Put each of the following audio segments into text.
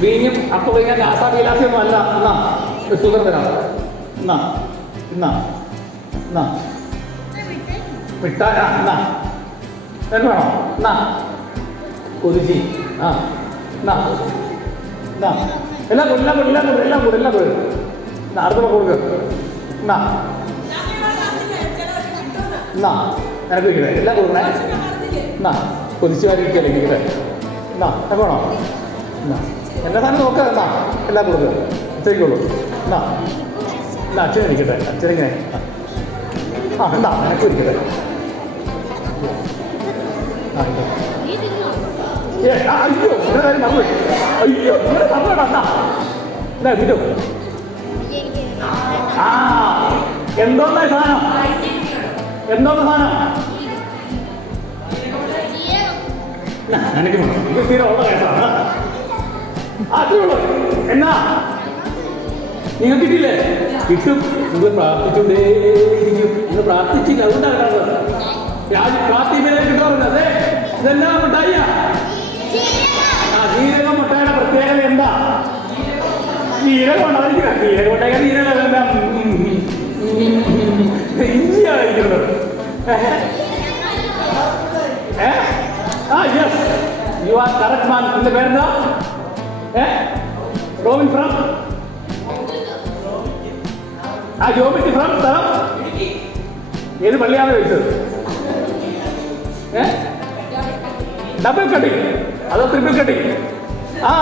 വീഞ്ഞും അപ്പോൾ ഇങ്ങനെ ആസാബിലാസിയൊന്നും അല്ല. എന്നാ സുഗന്ധനാണ് എന്നാ എന്നാ എന്നാ. മിഠായി എന്നാ. വേണോ. എന്നാ. കൊതിച്ചി. ആ എന്നാ. എന്നാ. എല്ലാം കൊടു എല്ലാം കൊടു എല്ലാം എല്ലാം കൊടു എല്ലാം കൊടു. എന്നാ അടുത്തുള്ള കൊടുക്ക്. എന്നാ. എന്നാ. നിനക്ക് ഇരിക്കട്ടെ. എല്ലാം കൊടുക്കണേ എന്നാ. കൊതിച്ചു വാരിക്കല്ലേ ഇരിക്കട്ടെ. എന്നാ നിനക്ക് വേണോ? എന്നാ എന്റെ സാധനം നോക്കുക എന്നാ എല്ലാം കൊടുക്കുക അച്ഛനിക്കുള്ളൂ എന്നാ എന്നാ അച്ഛൻ ഇരിക്കട്ടെ അച്ഛനിങ്ങനെ ആ എന്നാ നിനക്ക് ഇരിക്കട്ടെ. ആ ഏ, അയ്യോ ഇവിടെ കാര്യം മറന്നു. അയ്യോ ഇവിടെ മറന്നോടാ എന്നാ എന്നാ വിറ്റു ആ എന്തോന്നാ സാധനം? എന്തോന്ന സാധനം? എനിക്ക് തീരെ വേണം. ഇത് സ്ഥിരം അത്രേ ഉള്ളൂ എന്നാ നിങ്ങൾ കിട്ടിയില്ലേ കിട്ടും നിങ്ങൾ പ്രാർത്ഥിച്ചുകൊണ്ടേ നിങ്ങൾ പ്രാർത്ഥിച്ചില്ല അതുകൊണ്ടാണ് കാണുന്നത് രാജ് പ്രാർത്ഥിക്കുന്നതിനെ കിട്ടാറുണ്ട് അതെ ഇതെല്ലാം മുട്ടായ ആ ജീരക മുട്ടയുടെ പ്രത്യേകത എന്താ ജീരകമാണ് ഉണ്ടായിരിക്കില്ല ജീരക ഉണ്ടായാൽ ജീരകം എന്താ ഇഞ്ചിയായിരിക്കുന്നത് ആ yes you are correct man എന്റെ പേരെന്താ ഏ? Robin from? ആ ജോമിക്ക് ഫ്രം സ്ഥലം? ഏത് പള്ളിയാണ് ചോദിച്ചത്? ഏ? ഡബിൾ കട്ടിങ് അതോ ട്രിപ്പിൾ കട്ടിങ് ആ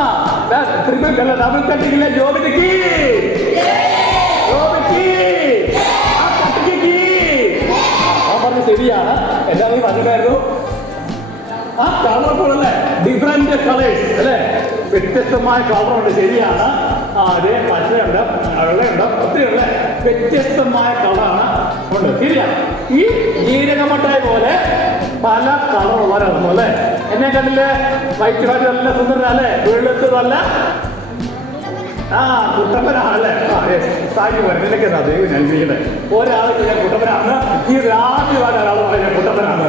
ട്രിപ്പിൾ അല്ല ഡബിൾ കട്ടിങ്ങിലെ ജോബിക്ക് ജോമിക്ക് ആ കട്ടിക്ക് ആ പറഞ്ഞു ശരിയാണ്. എല്ലാവരും പറഞ്ഞിട്ടായിരുന്നു ആ കളർഫുൾ അല്ലേ? ഡിഫറെന്റ് കളേഴ്സ് അല്ലേ? വ്യത്യസ്തമായ കളറുണ്ട് ശരിയാണ്. ആര് പച്ചയുണ്ട് വെള്ളയുണ്ട് ഒത്തിരിയുള്ള വ്യത്യസ്തമായ കളറാണ് ഉണ്ട് ശരിയാണ് ഈ ജീരകമട്ടായ പോലെ പല കളറുള്ളവരാണ് അല്ലേ? എന്നെ കണ്ടില്ലേ? വൈറ്റ് വാറ്റ് നല്ല സുന്ദരനല്ലേ വെളുത്തതല്ല ആ കുട്ടപ്പനാണല്ലേ നിനക്ക് എന്താ ദൈവം നൽകിയിട്ട് ഒരാൾക്ക് ഞാൻ കുട്ടപ്പനാണ് ഈ രാജ്യമാണ് ഒരാൾ പറയാൻ കുട്ടപ്പനാണ്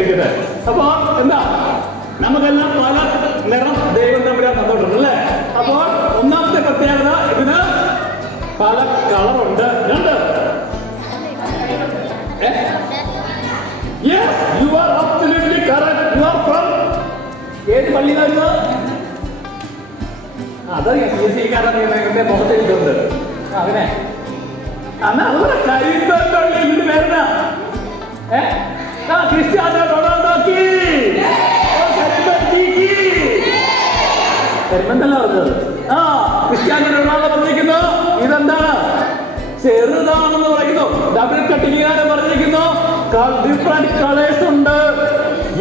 എങ്ങനെ അപ്പൊ എന്താ? നമുക്കെല്ലാം പല നിറം ദൈവം തമ്മിലാണ് തന്നിട്ടുണ്ട് അല്ലേ? അപ്പോൾ ഒന്നാമത്തെ പ്രത്യേകത ഇതിന് പല കളറുണ്ട്. രണ്ട്. Yes you are absolutely correct you are from ഏത് പള്ളിയിലായിരുന്നു എസ് സിക്കാരൻ എന്റെ എഴുതുന്നുണ്ട് അങ്ങനെ അന്ന് അതുപോലെ കരുത്തള്ളി ഇതിന്റെ പേരെന്നാ ഏ? ക്രിസ്ത്യാനോ റൊണാൾഡോക്ക്. കരിമ്പന്തല്ല പറഞ്ഞത്? ആ ക്രിസ്ത്യാനോ റൊണാൾഡോ പറഞ്ഞിരിക്കുന്നു. ഇതെന്താണ്? ചെറുതാണെന്ന് പറയുന്നു. ഡബിൾ കട്ടിങ്ങുകാരൻ പറഞ്ഞിരിക്കുന്നു. ഡിഫറെന്റ് കളേഴ്സ് ഉണ്ട്.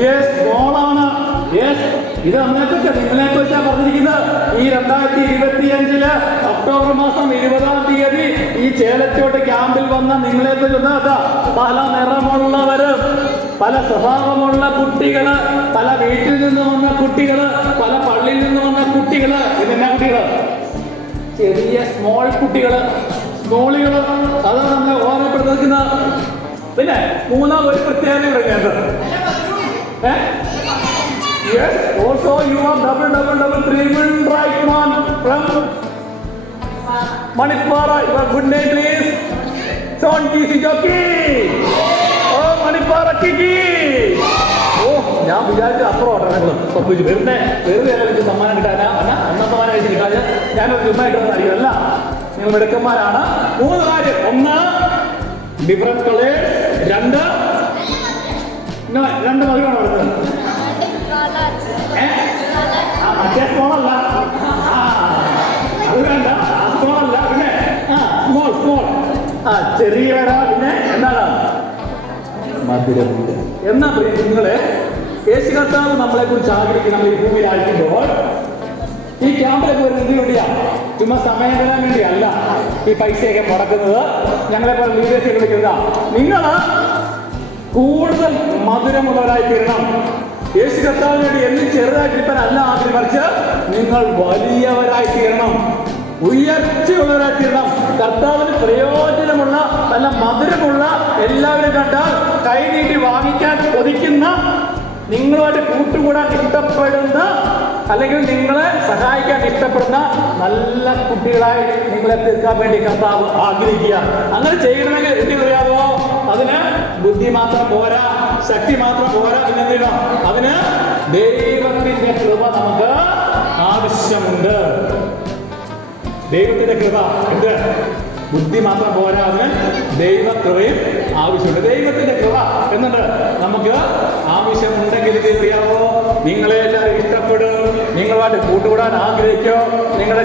യെസ് സ്മോളാണ് യെസ് ഇത് അങ്ങനത്തെ നിങ്ങളെ കുറിച്ചാണ് പറഞ്ഞിരിക്കുന്നത്. ഈ രണ്ടായിരത്തി ഇരുപത്തിയഞ്ചിൽ ഒക്ടോബർ മാസം ഇരുപതാം തീയതി ഈ ചേലച്ചോട്ട് ക്യാമ്പിൽ വന്ന നിങ്ങളെ കുറിച്ച് പല നിറമുള്ളവര് പല സ്വഭാവമുള്ള കുട്ടികൾ പല വീട്ടിൽ നിന്ന് വന്ന കുട്ടികൾ പല പള്ളിയിൽ നിന്ന് വന്ന കുട്ടികൾ. ഇതെന്നാ കുട്ടികൾ? ചെറിയ സ്മോൾ കുട്ടികൾ. സ്മോളുകൾ. അതാണ് നമ്മളെ ഓർമ്മപ്പെടുത്തുന്നത് പിന്നെ മൂന്നാം ഒരു പ്രത്യേകത പറയുന്നത് ഏ? Yes, also you are double, double, double, three triple right man from Manipara. Your good name please. Son Kisi Joki. Oh, Manipara Kiki. ഓ ഞാൻ വിചാരിച്ച അത്ര ഓട്ടങ്ങളും സംഭവിച്ചു വെറുതെ വെറുതെ വെച്ച് സമ്മാനം കിട്ടാനാ അല്ല അന്ന സമ്മാനം കഴിച്ച് കിട്ടാൻ ഞാനൊരു ചുമ്മായിട്ടൊന്നും അറിയില്ല നിങ്ങൾ മിടുക്കന്മാരാണ് മൂന്ന് കാര്യം ഒന്ന് ഡിഫറൻസ് കളേഴ്സ് രണ്ട് രണ്ട് ഏ? ആ, മറ്റേ സ്മോളല്ല അത് വേണ്ട സ്മോളല്ല പിന്നെ ആ സ്മോൾ സ്മോൾ ആ ചെറിയ വര. പിന്നെ എന്താണ്? മധുരമുണ്ട് എന്നാ നിങ്ങൾ യേശു കർത്താവ് നമ്മളെ കുറിച്ച് ആഗ്രഹിക്കും നമ്മൾ ഈ ഭൂമിയിൽ അയക്കുമ്പോൾ ഈ ക്യാമ്പിലൊക്കെ ഒരു എന്തിനു വേണ്ടിയാ ചുമ്മാ സമയം തരാൻ വേണ്ടിയല്ല ഈ പൈസയൊക്കെ മുടക്കുന്നത്. ഞങ്ങളെ പോലെ ലീഡേഴ്സ് വിളിക്കുന്നതാ നിങ്ങൾ കൂടുതൽ മധുരമുള്ളവരായി തീരണം. യേശു കർത്താവിന് വേണ്ടി എന്നും ചെറുതായിട്ടിരിക്കാനല്ല ആദ്യം മറിച്ച് നിങ്ങൾ വലിയവരായി തീരണം. ഉയർച്ചയുള്ളവരായി തീരണം. കർത്താവിന് പ്രയോജനമുള്ള നല്ല മധുരമുള്ള എല്ലാവരും കണ്ടാൽ കൈ നീട്ടി വാങ്ങിക്കാൻ കൊതിക്കുന്ന നിങ്ങളുമായിട്ട് കൂട്ടുകൂടാൻ ഇഷ്ടപ്പെടുന്ന അല്ലെങ്കിൽ നിങ്ങളെ സഹായിക്കാൻ ഇഷ്ടപ്പെടുന്ന നല്ല കുട്ടികളായി നിങ്ങളെ തീർക്കാൻ വേണ്ടി കർത്താവ് ആഗ്രഹിക്കുക. അങ്ങനെ ചെയ്യണമെങ്കിൽ എന്ത് അറിയാമോ അതിന് ബുദ്ധി മാത്രം പോരാ ശക്തി മാത്രം പോരാ പിന്നെ എന്തിനോ അതിന് ദൈവത്തിന്റെ കൃപ നമുക്ക് ആവശ്യമുണ്ട്. ദൈവത്തിന്റെ കൃപ എന്ത്? ബുദ്ധി മാത്രം പോരാ അതിന് ദൈവകൃപയും ആവശ്യമുണ്ട്. ദൈവത്തിന്റെ കൃപ എന്നുണ്ട്. നമുക്ക് ആവശ്യമുണ്ടെങ്കിൽ ഇത് അറിയാമോ നിങ്ങളെ എല്ലാവരും ഇഷ്ടപ്പെടും നിങ്ങളുമായിട്ട് കൂട്ടുകൂടാൻ ആഗ്രഹിക്കോ? നിങ്ങളെ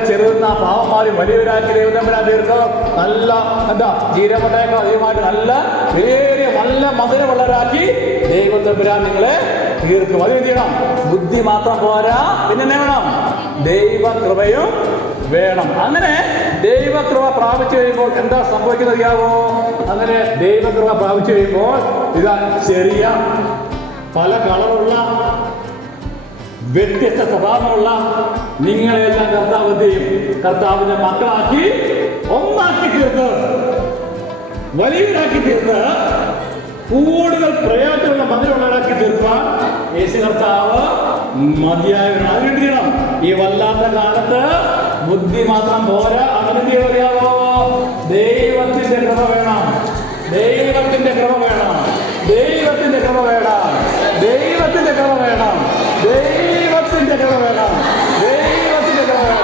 ആ പാവന്മാര് വലിയവരാക്കി ദൈവത്തമ്പരാൻ തീർക്കോ നല്ല എന്താ ജീരമുട്ടയൊക്കെ അധികമായിട്ട് നല്ല വേറെ നല്ല മധുരമുള്ളവരാക്കി ദൈവത്തമ്പരാൻ നിങ്ങളെ തീർക്കും. അത് ചെയ്യണം? ബുദ്ധി മാത്രം പോരാ പിന്നെ നേടണം ദൈവകൃപയും വേണം. അങ്ങനെ ദൈവകൃപ പ്രാപിച്ചു കഴിയുമ്പോൾ എന്താ സംഭവിക്കുന്നത് അറിയാവോ? അങ്ങനെ ദൈവകൃപ പ്രാപിച്ചു കഴിയുമ്പോൾ ഇതാ ചെറിയ പല കളറുള്ള വ്യത്യസ്ത സ്വഭാവമുള്ള നിങ്ങളെല്ലാം കർത്താവ് എന്ത് ചെയ്യും? കർത്താവിന്റെ മക്കളാക്കി ഒന്നാക്കി തീർത്ത്. വലിയവരാക്കി തീർത്ത്. കൂടുതൽ പ്രയോജനമുള്ള മധുരമുള്ളവരാക്കി തീർക്കാൻ യേശു കർത്താവ് മതിയായവരാണ് ഈ വല്ലാത്ത കാലത്ത് ബുദ്ധി മാത്രം പോരാ. ചെയ്യണം അറിയാമോ ദൈവത്തിന്റെ കൃപ വേണം. ദൈവത്തിന്റെ കൃപ വേണം. ദൈവത്തിന്റെ കൃപ വേണം. ദൈവത്തിന്റെ കൃപ വേണം. ദൈവത്തിന്റെ వర్షించగల వేళ దేవి వర్షించగల వేళ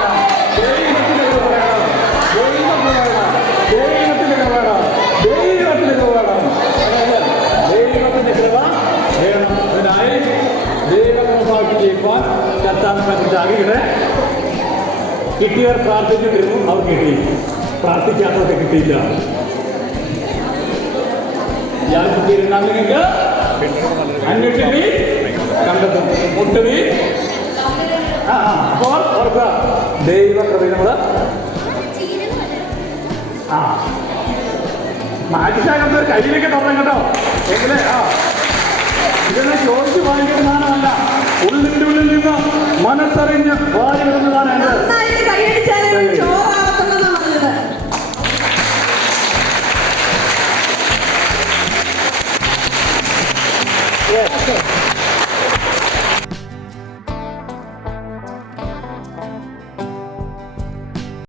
దేవి వర్షించగల వేళ దేవి వర్షించగల దేవి వర్షించగల వేళ దేవి వర్షించగల వేళ దేవి వర్షించగల வேணும் பிதாவே தேவ பாக்கியப்பால் கத்தான பக்கத்தாக കിട്ടിയവർ പ്രാർത്ഥിച്ചിരുന്നു അവർ കിട്ടി പ്രാർത്ഥിക്കാത്തവർക്ക് കിട്ടിയില്ല ഇയാൾ കിട്ടിയിരുന്നാൽ നിങ്ങൾക്ക് അന്വേഷിക്കും കണ്ടെത്തും മുട്ടുവീ ആ ആ കയ്യിലേക്ക് തുറന്നു കേട്ടോ എങ്കിലേ ആ ഇതെല്ലാം ചോദിച്ചു വാങ്ങിക്കുന്ന ഉള്ളിന്റെ ഉള്ളിൽ നിന്ന് മനസ്സറിഞ്ഞ് വാരി വരുന്നതാണ് എന്റെ